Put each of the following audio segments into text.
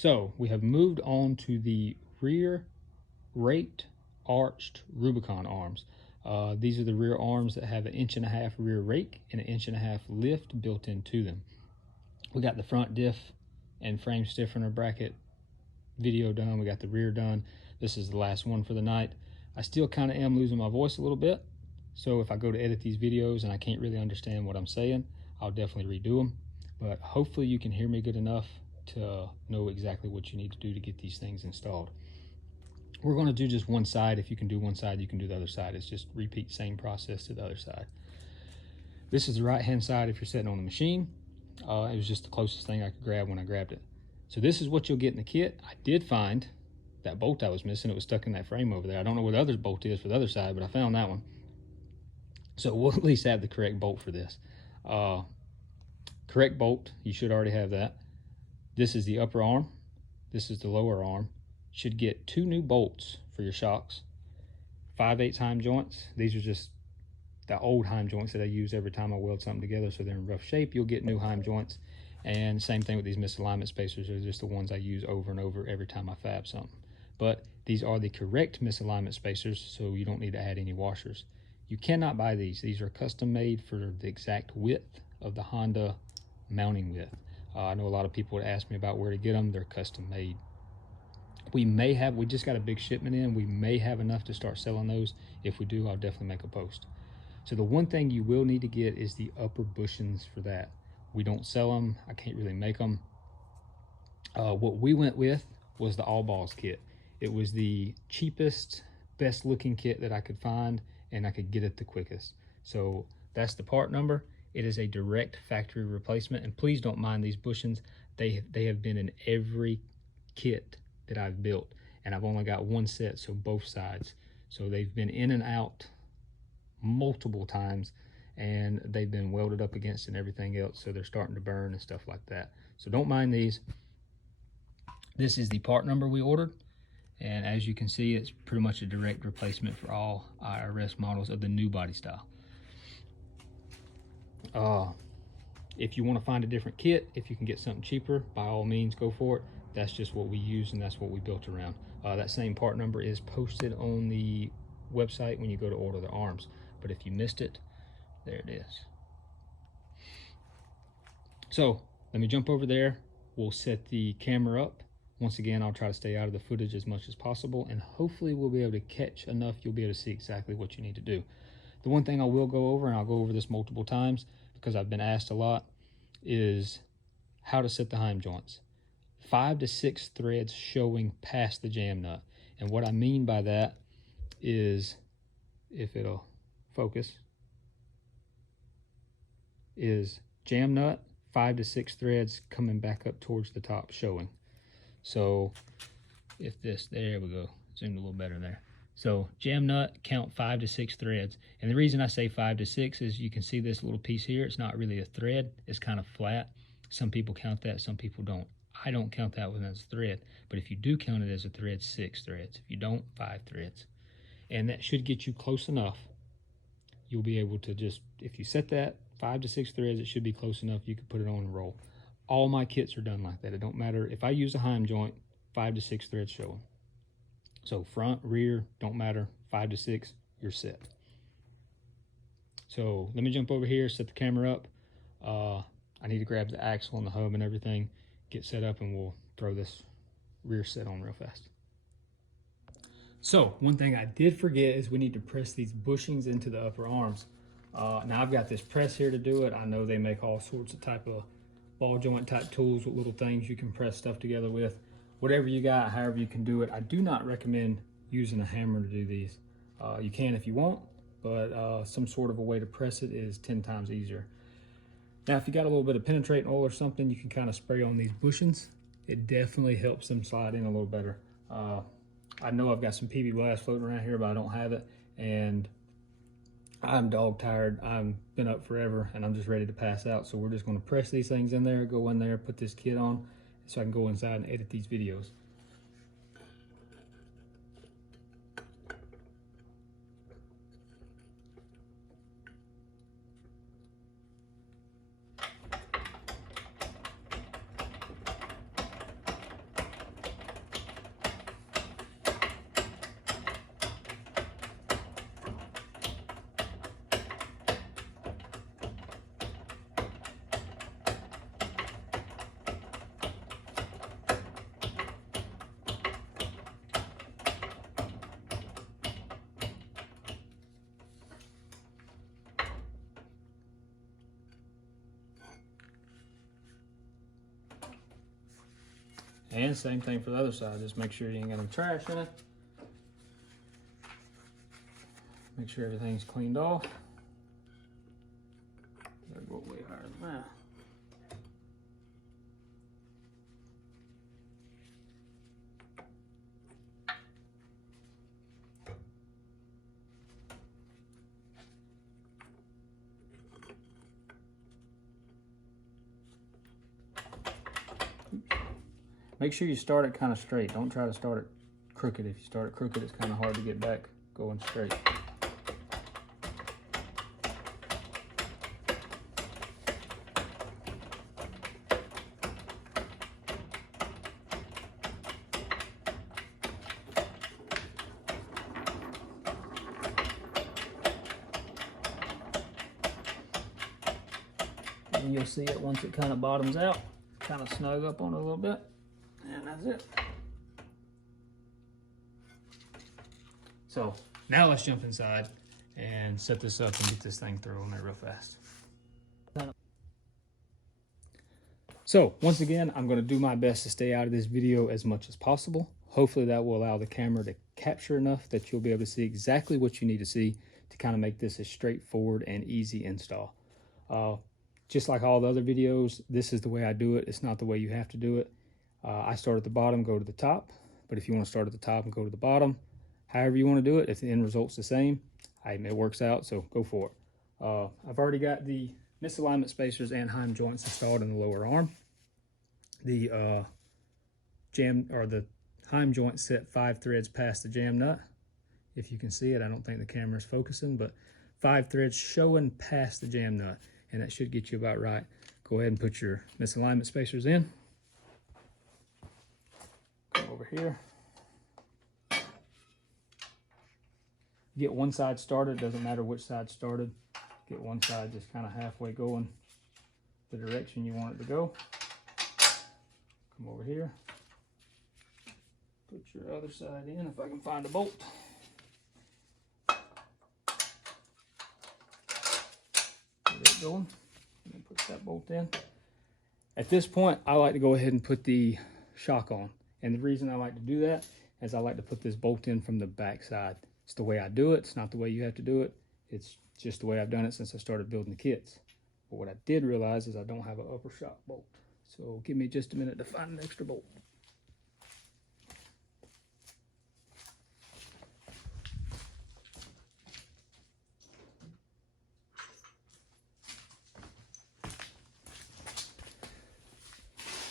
So we have moved on to the rear raked arched rubicon arms. These are the rear arms that have an 1.5-inch rear rake and an 1.5-inch lift built into them. We got the front diff and frame stiffener bracket video done. We got the rear done. This is the last one for the night. I still kind of am losing my voice a little bit, so if I go to edit these videos and I can't really understand what I'm saying, I'll definitely redo them. But hopefully you can hear me good enough to know exactly what you need to do to get these things installed. We're going to do just one side. If you can do one side, you can do the other side. It's just repeat same process to the other side. This is the right hand side if you're sitting on the machine. It was just the closest thing I could grab when I grabbed it. So this is what you'll get in the kit. I did find that bolt I was missing. It was stuck in that frame over there. I don't know where the other bolt is for the other side, but I found that one. So we'll at least have the correct bolt for this. Correct bolt, you should already have that. This is the upper arm. This is the lower arm. Should get 2 new bolts for your shocks. 5/8 heim joints. These are just the old heim joints that I use every time I weld something together, so they're in rough shape. You'll get new heim joints. And same thing with these misalignment spacers. They're just the ones I use over and over every time I fab something. But these are the correct misalignment spacers, so you don't need to add any washers. You cannot buy these. These are custom made for the exact width of the Honda mounting width. I know a lot of people would ask me about where to get them. They're custom made. We just got a big shipment in. We may have enough to start selling those. If we do, I'll definitely make a post. So the one thing you will need to get is the upper bushings for that. We don't sell them. I can't really make them. What we went with was the all balls kit. It was the cheapest, best looking kit that I could find, and I could get it the quickest. So that's the part number. It is a direct factory replacement, and please don't mind these bushings. They have been in every kit that I've built, and I've only got one set, so both sides. So they've been in and out multiple times, and they've been welded up against and everything else, so they're starting to burn and stuff like that. So don't mind these. This is the part number we ordered, and as you can see, it's pretty much a direct replacement for all IRS models of the new body style. If you want to find a different kit, if you can get something cheaper, by all means go for it. That's just what we use, and that's what we built around. That same part number is posted on the website when you go to order the arms, but if you missed it, there it is. So let me jump over there. We'll set the camera up. Once again, I'll try to stay out of the footage as much as possible, and hopefully we'll be able to catch enough you'll be able to see exactly what you need to do. The one thing I will go over, and I'll go over this multiple times because I've been asked a lot, is how to set the heim joints. 5 to 6 threads showing past the jam nut. And what I mean by that is, if it'll focus, is jam nut, 5 to 6 threads coming back up towards the top showing. So if this, there we go, zoomed a little better there. So jam nut, count 5 to 6 threads. And the reason I say 5 to 6 is you can see this little piece here. It's not really a thread. It's kind of flat. Some people count that, some people don't. I don't count that one as a thread. But if you do count it as a thread, 6 threads. If you don't, 5 threads. And that should get you close enough. You'll be able to just, if you set that 5 to 6 threads, it should be close enough you can put it on and roll. All my kits are done like that. It don't matter. If I use a heim joint, 5 to 6 threads showing. So front, rear, don't matter. 5 to 6, you're set. So let me jump over here, set the camera up. I need to grab the axle and the hub and everything, get set up, and we'll throw this rear set on real fast. So one thing I did forget is we need to press these bushings into the upper arms. Now I've got this press here to do it. I know they make all sorts of type of ball joint type tools with little things you can press stuff together with. Whatever you got, however you can do it. I do not recommend using a hammer to do these. You can if you want, but some sort of a way to press it is 10 times easier. Now, if you got a little bit of penetrating oil or something, you can kind of spray on these bushings. It definitely helps them slide in a little better. I know I've got some PB Blast floating around here, but I don't have it, and I'm dog tired. I've been up forever, and I'm just ready to pass out. So we're just going to press these things in there, go in there, put this kit on, so I can go inside and edit these videos. And same thing for the other side. Just make sure you ain't got any trash in it. Make sure everything's cleaned off. Gotta go way higher than that. Make sure you start it kind of straight. Don't try to start it crooked. If you start it crooked, it's kind of hard to get back going straight. And you'll see it once it kind of bottoms out, kind of snug up on it a little bit. And that's it. So now let's jump inside and set this up and get this thing through on there real fast. So once again, I'm going to do my best to stay out of this video as much as possible. Hopefully that will allow the camera to capture enough that you'll be able to see exactly what you need to see to kind of make this a straightforward and easy install. Just like all the other videos, this is the way I do it. It's not the way you have to do it. I start at the bottom, go to the top. But if you want to start at the top and go to the bottom, however you want to do it, if the end result's the same, it works out, so go for it. I've already got the misalignment spacers and heim joints installed in the lower arm. The the heim joint set 5 threads past the jam nut. If you can see it, I don't think the camera's focusing, but 5 threads showing past the jam nut, and that should get you about right. Go ahead and put your misalignment spacers in. Come over here. Get one side started, doesn't matter which side started. Get one side just kind of halfway going the direction you want it to go. Come over here. Put your other side in if I can find a bolt. Get it going. And then put that bolt in. At this point, I like to go ahead and put the shock on. And the reason I like to do that is I like to put this bolt in from the back side. It's the way I do it. It's not the way you have to do it. It's just the way I've done it since I started building the kits. But what I did realize is I don't have an upper shock bolt. So give me just a minute to find an extra bolt.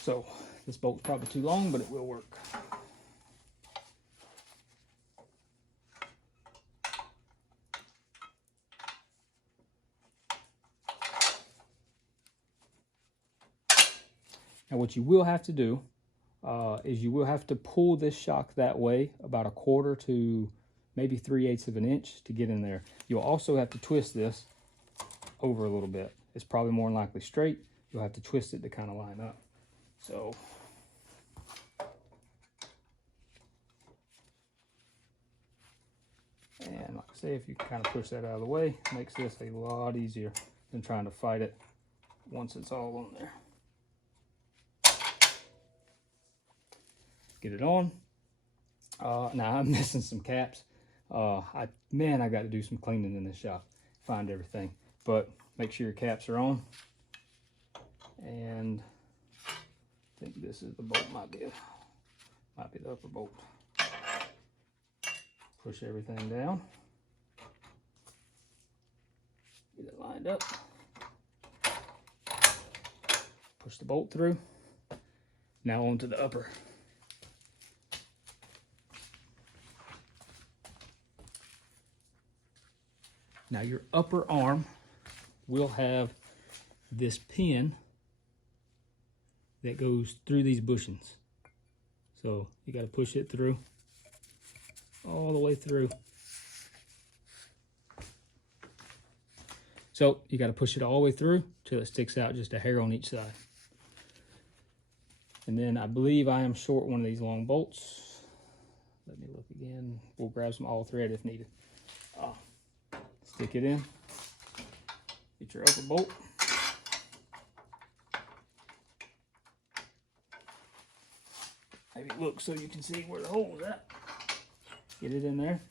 So this bolt's probably too long, but it will work. Now what you will have to do is you will have to pull this shock that way about 1/4 to maybe 3/8 of an inch to get in there. You'll also have to twist this over a little bit. It's probably more than likely straight. You'll have to twist it to kind of line up. So and like I say, if you kind of push that out of the way, it makes this a lot easier than trying to fight it once it's all on there. Get it on. Now I'm missing some caps. Man, I got to do some cleaning in this shop, find everything. But make sure your caps are on. And I think this is the bolt, might be the upper bolt. Push everything down. Get it lined up. Push the bolt through. Now onto the upper. Now your upper arm will have this pin that goes through these bushings. So you got to push it through, all the way through. So you got to push it all the way through till it sticks out just a hair on each side. And then I believe I am short one of these long bolts. Let me look again. We'll grab some all thread if needed. Stick it in. Get your upper bolt. Maybe look so you can see where the hole is at. Get it in there.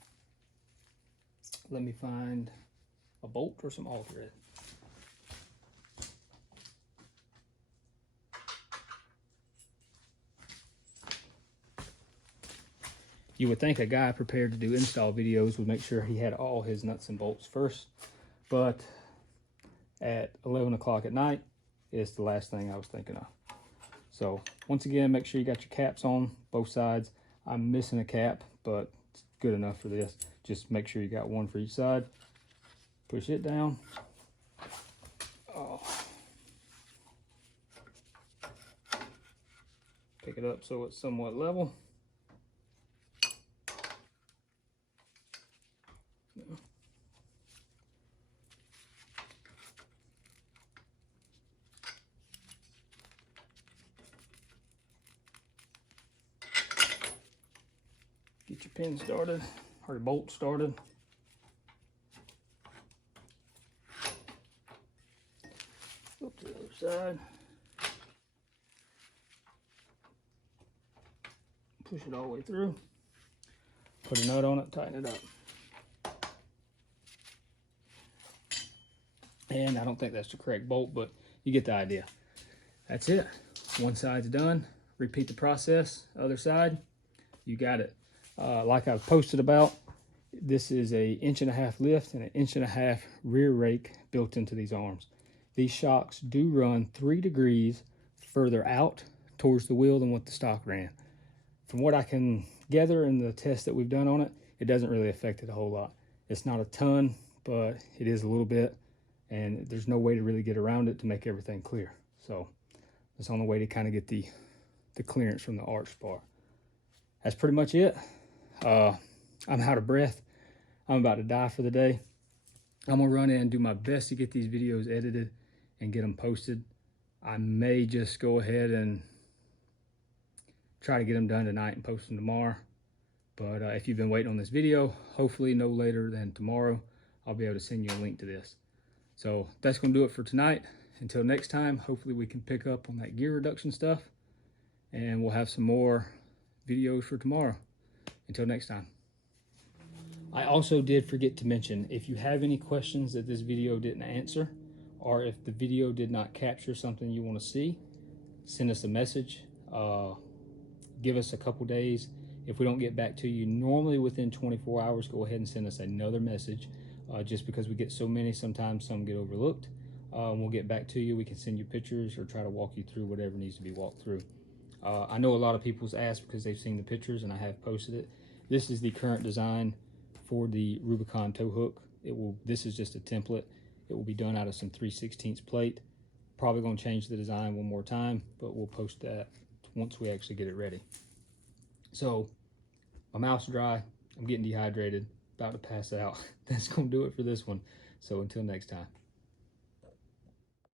Let me find a bolt or some all thread. You would think a guy prepared to do install videos would make sure he had all his nuts and bolts first, but at 11 o'clock at night, it's the last thing I was thinking of. So once again, make sure you got your caps on both sides. I'm missing a cap, but it's good enough for this. Just make sure you got one for each side. Push it down. Oh. Pick it up so it's somewhat level. Get your pin started, or your bolt started. Go to the other side. Push it all the way through. Put a nut on it, tighten it up. And I don't think that's the correct bolt, but you get the idea. That's it. One side's done. Repeat the process. Other side, you got it. Like I've posted about, this is a 1.5 lift and an 1.5 rear rake built into these arms. These shocks do run 3 degrees further out towards the wheel than what the stock ran. From what I can gather in the test that we've done on it, it doesn't really affect it a whole lot. It's not a ton, but it is a little bit, and there's no way to really get around it to make everything clear. So it's on the way to kind of get the clearance from the arch bar. That's pretty much it. I'm out of breath. I'm about to die for the day. I'm gonna run in and do my best to get these videos edited and get them posted. I may just go ahead and try to get them done tonight and post them tomorrow. But if you've been waiting on this video, hopefully no later than tomorrow, I'll be able to send you a link to this. So that's gonna do it for tonight. Until next time, hopefully we can pick up on that gear reduction stuff, and we'll have some more videos for tomorrow. Until next time. I also did forget to mention, if you have any questions that this video didn't answer, or if the video did not capture something you want to see, send us a message. Give us a couple days. If we don't get back to you, normally within 24 hours, go ahead and send us another message. Just because we get so many, sometimes some get overlooked. We'll get back to you. We can send you pictures or try to walk you through whatever needs to be walked through. I know a lot of people's asked because they've seen the pictures, and I have posted it. This is the current design for the Rubicon tow hook. This is just a template. It will be done out of some 3/16 plate. Probably going to change the design one more time, but we'll post that once we actually get it ready. So my mouth's dry. I'm getting dehydrated, about to pass out. That's going to do it for this one. So until next time.